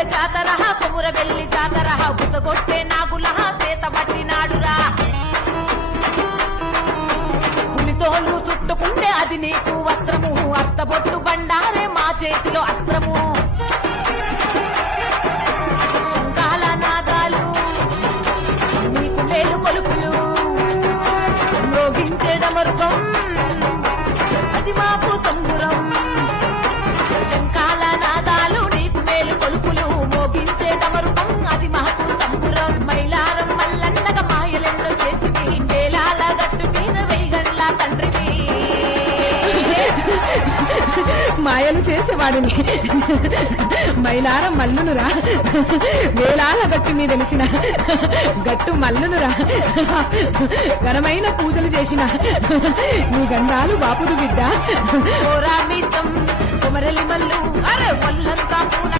గుండె జాతరహ కొముర వెళ్ళి జాతరహ బుసగొట్టే నాగులహ సేత పట్టినాడురా పులితోలు చుట్టుకుంటే అది నీకు వస్త్రము అత్తబొట్టు బండారే మా చేతిలో అస్త్రము శంఖాల నాదాలు నీకు మేలు కొలుపులు మ్రోగించేడమరుకం అది మాకు సంబురం శంఖాల నాదాలు నీకు మేలు కొలుపులు మోగించేడమరుకం అది మాకు సంబురం మైలారం మల్లన్నగా మాయలెన్నో చేసివి వేలాల గట్టు మీద వెయ్యగండ్ల తండ్రివి మాయలు చేసేవాడిని మైలారం మల్లునురా వేలాల గట్టు మీద తెలిసిన గట్టు మల్లునురా ఘనమైన పూజలు చేసిన నీ గంధాలు బాపుడు బిడ్డ కోరా మీసం కుమరలి మల్లు అరే ఒళ్ళంతా పూన